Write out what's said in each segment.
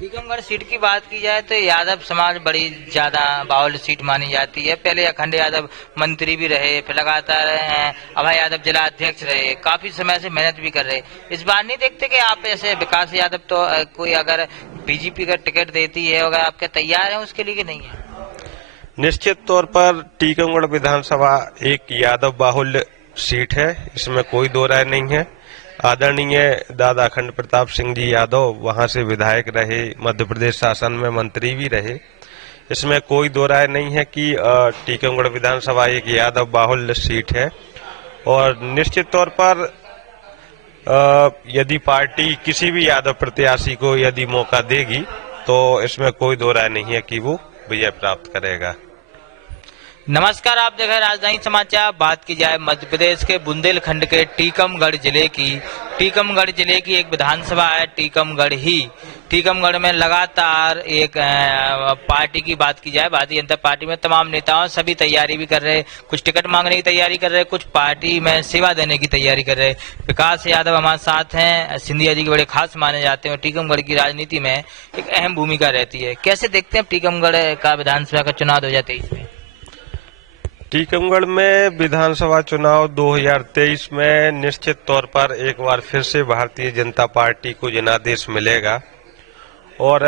Tikamgarh seat की बात की जाए तो यादव समाज बड़ी ज्यादा बाहुल सीट मानी जाती है। पहले अखंड यादव मंत्री भी रहे, फिर लगातार अभय यादव जिला अध्यक्ष रहे, काफी समय से मेहनत भी कर रहे। इस बार नहीं देखते कि आप ऐसे विकास यादव तो कोई अगर बीजेपी का टिकट देती है, अगर आपके तैयार है उसके लिए कि नहीं है? निश्चित तौर पर टीकमगढ़ विधानसभा एक यादव बाहुल्य सीट है, इसमें कोई दो राय नहीं है। आदरणीय दादा अखंड प्रताप सिंह जी यादव वहां से विधायक रहे, मध्य प्रदेश शासन में मंत्री भी रहे। इसमें कोई दो राय नहीं है कि टीकमगढ़ विधानसभा एक यादव बाहुल्य सीट है। और निश्चित तौर पर यदि पार्टी किसी भी यादव प्रत्याशी को यदि मौका देगी तो इसमें कोई दो राय नहीं है कि वो विजय प्राप्त करेगा। नमस्कार, आप देख रहे हैं राजधानी समाचार। बात की जाए मध्य प्रदेश के बुंदेलखंड के टीकमगढ़ जिले की एक विधानसभा है टीकमगढ़ में लगातार एक पार्टी की बात की जाए, भारतीय जनता पार्टी में तमाम नेताओं सभी तैयारी भी कर रहे, कुछ टिकट मांगने की तैयारी कर रहे, कुछ पार्टी में सेवा देने की तैयारी कर रहे। विकास यादव हमारे साथ हैं, सिंधिया जी के बड़े खास माने जाते हैं, टीकमगढ़ की राजनीति में एक अहम भूमिका रहती है। कैसे देखते हैं टीकमगढ़ का विधानसभा का चुनाव 2023 में? टीकमगढ़ में विधानसभा चुनाव 2023 में निश्चित तौर पर एक बार फिर से भारतीय जनता पार्टी को जनादेश मिलेगा और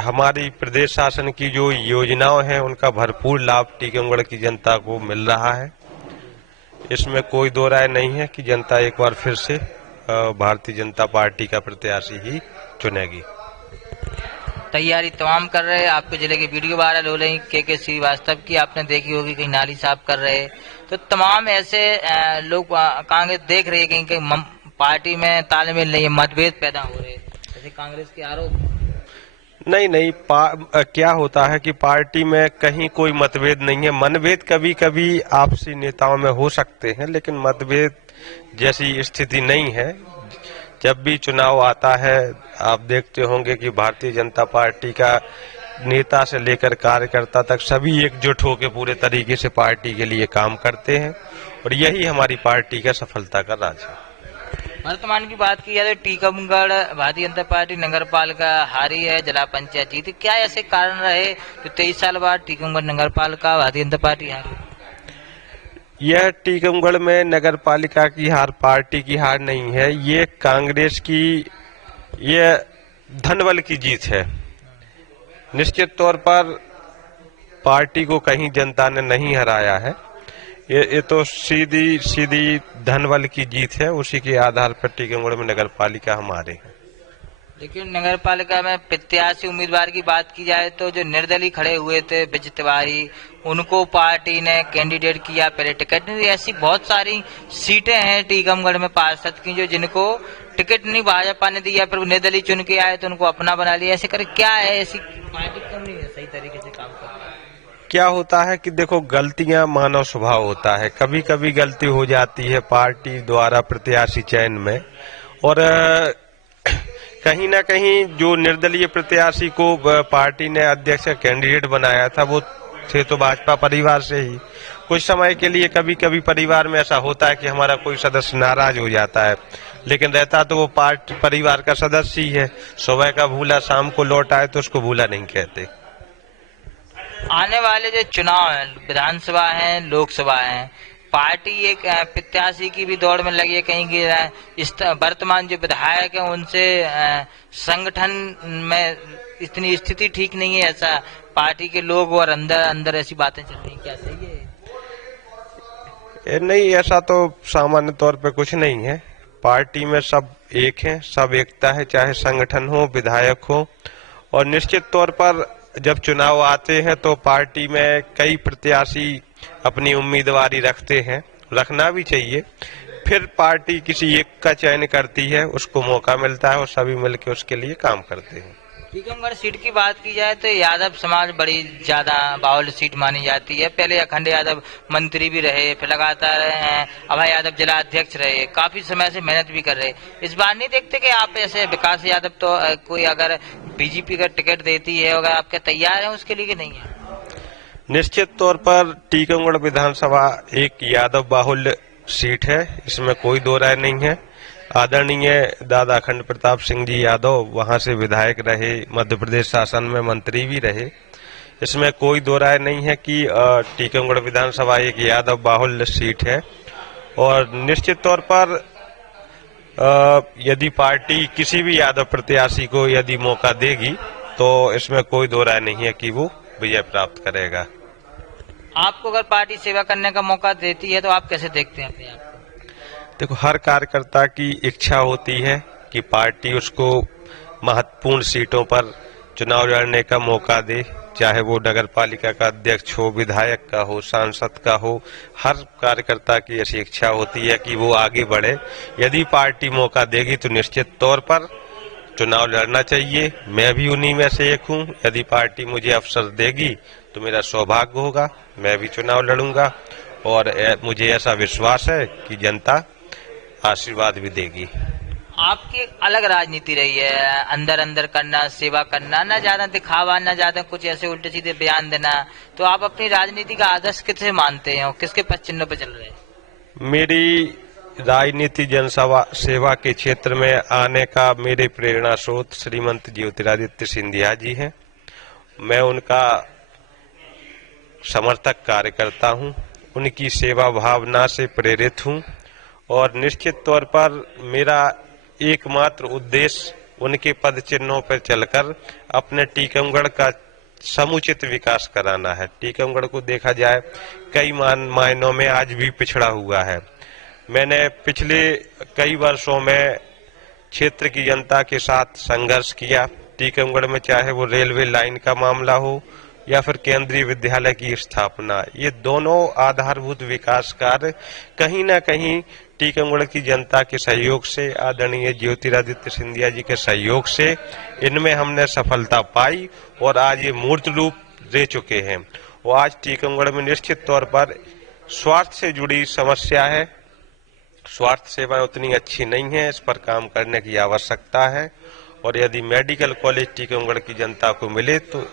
हमारी प्रदेश शासन की जो योजनाएं हैं उनका भरपूर लाभ टीकमगढ़ की जनता को मिल रहा है। इसमें कोई दो राय नहीं है कि जनता एक बार फिर से भारतीय जनता पार्टी का प्रत्याशी ही चुनेगी। तैयारी तमाम कर रहे हैं। आपके जिले के वीडियो वायरल हो रही के श्रीवास्तव की आपने देखी होगी, कहीं नाली साफ कर रहे, तो तमाम ऐसे लोग कांग्रेस देख रही है कहीं पार्टी में तालमेल नहीं है, मतभेद पैदा हो रहे, जैसे कांग्रेस के आरोप। नहीं, क्या होता है कि पार्टी में कहीं कोई मतभेद नहीं है। मनभेद कभी कभी आपसी नेताओं में हो सकते हैं, लेकिन मतभेद जैसी स्थिति नहीं है। जब भी चुनाव आता है आप देखते होंगे कि भारतीय जनता पार्टी का नेता से लेकर कार्यकर्ता तक सभी एकजुट होकर पूरे तरीके से पार्टी के लिए काम करते हैं और यही हमारी पार्टी का सफलता का राज है। वर्तमान की बात की जाए तो टीकमगढ़ भारतीय जनता पार्टी नगर पालिका हारी है, जिला पंचायत जीती। क्या ऐसे कारण रहे जो 23 साल बाद टीकमगढ़ नगर पालिका भारतीय जनता पार्टी हारी? यह टीकमगढ़ में नगर पालिका की हार पार्टी की हार नहीं है, ये कांग्रेस की ये धनबल की जीत है। निश्चित तौर पर पार्टी को कहीं जनता ने नहीं हराया है, ये तो सीधी धनबल की जीत है। उसी के आधार पर टीकमगढ़ में नगर पालिका हमारे हैं। लेकिन नगर पालिका में प्रत्याशी उम्मीदवार की बात की जाए तो जो निर्दलीय खड़े हुए थे विजय तिवारी, उनको पार्टी ने कैंडिडेट किया, पहले टिकट नहीं। ऐसी बहुत सारी सीटें हैं टीकमगढ़ में पार्षद की जो जिनको टिकट नहीं भाजपा ने दिया, पर निर्दलीय चुन के आए तो उनको अपना बना लिया। ऐसे करे क्या है, ऐसी पार्टी क्यों नहीं है सही तरीके से काम करती? क्या होता है कि देखो, गलतियां मानव स्वभाव होता है, कभी कभी गलती हो जाती है पार्टी द्वारा प्रत्याशी चयन में। और कहीं ना कहीं जो निर्दलीय प्रत्याशी को पार्टी ने अध्यक्ष कैंडिडेट बनाया था वो थे तो भाजपा परिवार से ही। कुछ समय के लिए कभी कभी परिवार में ऐसा होता है कि हमारा कोई सदस्य नाराज हो जाता है, लेकिन रहता तो वो पार्टी परिवार का सदस्य ही है। सुबह का भूला शाम को लौट आए तो उसको भूला नहीं कहते। आने वाले जो चुनाव है, विधानसभा है, लोकसभा है, पार्टी एक प्रत्याशी की भी दौड़ में लगी है। कहीं की वर्तमान जो विधायक है उनसे संगठन में इतनी स्थिति ठीक नहीं है, ऐसा पार्टी के लोग और अंदर ऐसी बातें चल रही, क्या सही है? नहीं, ऐसा तो सामान्य तौर पे कुछ नहीं है। पार्टी में सब एक हैं, सब एकता है, चाहे संगठन हो, विधायक हो। और निश्चित तौर पर जब चुनाव आते हैं तो पार्टी में कई प्रत्याशी अपनी उम्मीदवारी रखते हैं, रखना भी चाहिए। फिर पार्टी किसी एक का चयन करती है, उसको मौका मिलता है और सभी मिलकर उसके लिए काम करते हैं। टीकमगढ़ सीट की बात की जाए तो यादव समाज बड़ी ज्यादा बाहुल सीट मानी जाती है। पहले अखंड यादव मंत्री भी रहे, फिर लगातार अभय यादव जिला अध्यक्ष रहे, काफी समय से मेहनत भी कर रहे। इस बार नहीं देखते कि आप ऐसे विकास यादव तो कोई अगर बीजेपी का टिकट देती है, अगर आपके तैयार है उसके लिए कि नहीं है? निश्चित तौर पर टीकमगढ़ विधानसभा एक यादव बाहुल्य सीट है, इसमें कोई दो राय नहीं है। आदरणीय दादा अखंड प्रताप सिंह जी यादव वहां से विधायक रहे, मध्य प्रदेश शासन में मंत्री भी रहे। इसमें कोई दो राय नहीं है कि टीकमगढ़ विधानसभा एक यादव बाहुल्य सीट है और निश्चित तौर पर यदि पार्टी किसी भी यादव प्रत्याशी को यदि मौका देगी तो इसमें कोई दो राय नहीं है कि वो विजय प्राप्त करेगा। आपको अगर पार्टी सेवा करने का मौका देती है तो आप कैसे देखते हैं अपने आप को? देखो, हर कार्यकर्ता की इच्छा होती है कि पार्टी उसको महत्वपूर्ण सीटों पर चुनाव लड़ने का मौका दे, चाहे वो नगर पालिका का अध्यक्ष हो, विधायक का हो, सांसद का हो। हर कार्यकर्ता की ऐसी इच्छा होती है कि वो आगे बढ़े। यदि पार्टी मौका देगी तो निश्चित तौर पर चुनाव लड़ना चाहिए। मैं भी उन्हीं में से एक हूँ। यदि पार्टी मुझे अवसर देगी तो मेरा सौभाग्य होगा, मैं भी चुनाव लड़ूंगा और मुझे ऐसा विश्वास है कि जनता आशीर्वाद भी देगी। आपकी अलग राजनीति रही है, अंदर अंदर करना, सेवा करना, ना ज्यादा दिखावा, ना ज्यादा कुछ ऐसे उल्टे सीधे बयान देना। तो आप अपनी राजनीति का आदर्श किससे मानते हैं और किसके पद चिन्हों पर चल रहे हैं? मेरी राजनीति जनसभा सेवा के क्षेत्र में आने का मेरे प्रेरणा स्रोत श्रीमंत ज्योतिरादित्य सिंधिया जी हैं। मैं उनका समर्थक कार्यकर्ता हूं, उनकी सेवा भावना से प्रेरित हूं और निश्चित तौर पर मेरा एकमात्र उद्देश्य उनके पद चिन्हों पर चलकर अपने टीकमगढ़ का समुचित विकास कराना है। टीकमगढ़ को देखा जाए कई मायनों में आज भी पिछड़ा हुआ है। मैंने पिछले कई वर्षों में क्षेत्र की जनता के साथ संघर्ष किया। टीकमगढ़ में चाहे वो रेलवे लाइन का मामला हो या फिर केंद्रीय विद्यालय की स्थापना, ये दोनों आधारभूत विकास कार्य कहीं न कहीं टीकमगढ़ की जनता के सहयोग से, आदरणीय ज्योतिरादित्य सिंधिया जी के सहयोग से इनमें हमने सफलता पाई और आज ये मूर्त रूप ले चुके हैं। और आज टीकमगढ़ में निश्चित तौर पर स्वास्थ्य से जुड़ी समस्या है। स्वास्थ्य सेवा उतनी अच्छी नहीं है, इस पर काम करने की आवश्यकता है और यदि मेडिकल कॉलेज टीकमगढ़ की जनता को मिले तो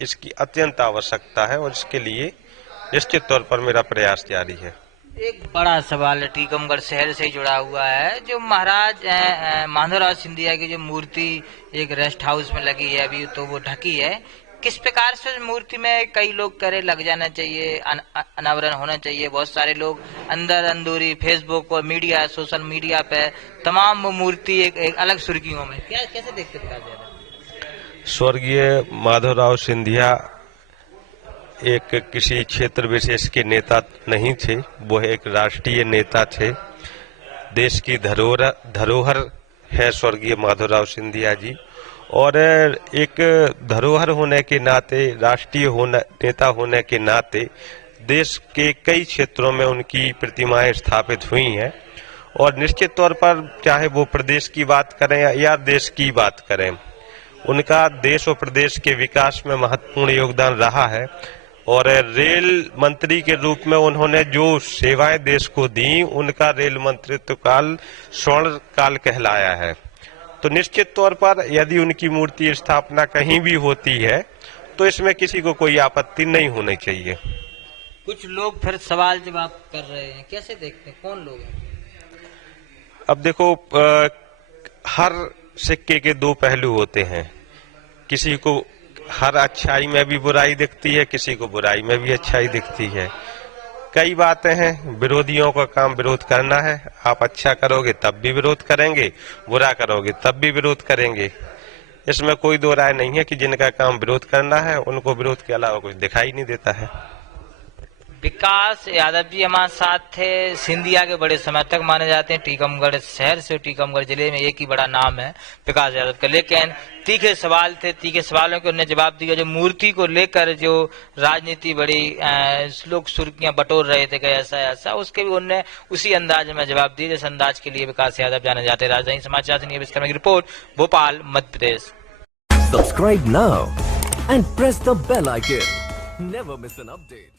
इसकी अत्यंत आवश्यकता है और इसके लिए निश्चित तौर पर मेरा प्रयास जारी है। एक बड़ा सवाल है, टीकमगढ़ शहर से जुड़ा हुआ है। जो महाराज माधवराव सिंधिया की जो मूर्ति एक रेस्ट हाउस में लगी है अभी, तो वो ढकी है। किस प्रकार से उस मूर्ति में कई लोग करे लग जाना चाहिए, अनावरण होना चाहिए। बहुत सारे लोग अंदर अंदूरी फेसबुक और मीडिया, सोशल मीडिया पे तमाम वो मूर्ति एक अलग सुर्खियों में, क्या कैसे देखते हैं? स्वर्गीय माधवराव सिंधिया एक किसी क्षेत्र विशेष के नेता नहीं थे, वो एक राष्ट्रीय नेता थे। देश की धरोहर है स्वर्गीय माधवराव सिंधिया जी और एक धरोहर होने के नाते, राष्ट्रीय नेता होने के नाते देश के कई क्षेत्रों में उनकी प्रतिमाएं स्थापित हुई हैं और निश्चित तौर पर चाहे वो प्रदेश की बात करें या देश की बात करें, उनका देश और प्रदेश के विकास में महत्वपूर्ण योगदान रहा है और रेल मंत्री के रूप में उन्होंने जो सेवाएं देश को दी, उनका रेल मंत्रित्व काल स्वर्ण काल कहलाया है। तो निश्चित तौर पर यदि उनकी मूर्ति स्थापना कहीं भी होती है तो इसमें किसी को कोई आपत्ति नहीं होनी चाहिए। कुछ लोग फिर सवाल जवाब कर रहे हैं, कैसे देखते हैं, कौन लोग हैं? अब देखो, हर सिक्के के दो पहलू होते हैं। किसी को हर अच्छाई में भी बुराई दिखती है, किसी को बुराई में भी अच्छाई दिखती है। कई बातें हैं, विरोधियों का काम विरोध करना है। आप अच्छा करोगे तब भी विरोध करेंगे, बुरा करोगे तब भी विरोध करेंगे। इसमें कोई दो राय नहीं है कि जिनका काम विरोध करना है उनको विरोध के अलावा कुछ दिखाई नहीं देता है। विकास यादव जी हमारे साथ थे, सिंधिया के बड़े समर्थक माने जाते हैं। टीकमगढ़ शहर से टीकमगढ़ जिले में एक ही बड़ा नाम है विकास यादव का, लेकिन तीखे सवाल थे, तीखे सवालों के उन्होंने जवाब दिया। जो मूर्ति को लेकर जो राजनीति बड़ी लोग सुर्खियां बटोर रहे थे कि ऐसा ऐसा, उसके भी उन्होंने उसी अंदाज में जवाब दिए जिस अंदाज के लिए विकास यादव जाने जाते हैं। राजधानी समाचार से नियमित की report, Bhopal, Madhya Pradesh. Subscribe now and press the bell icon. Never miss an update.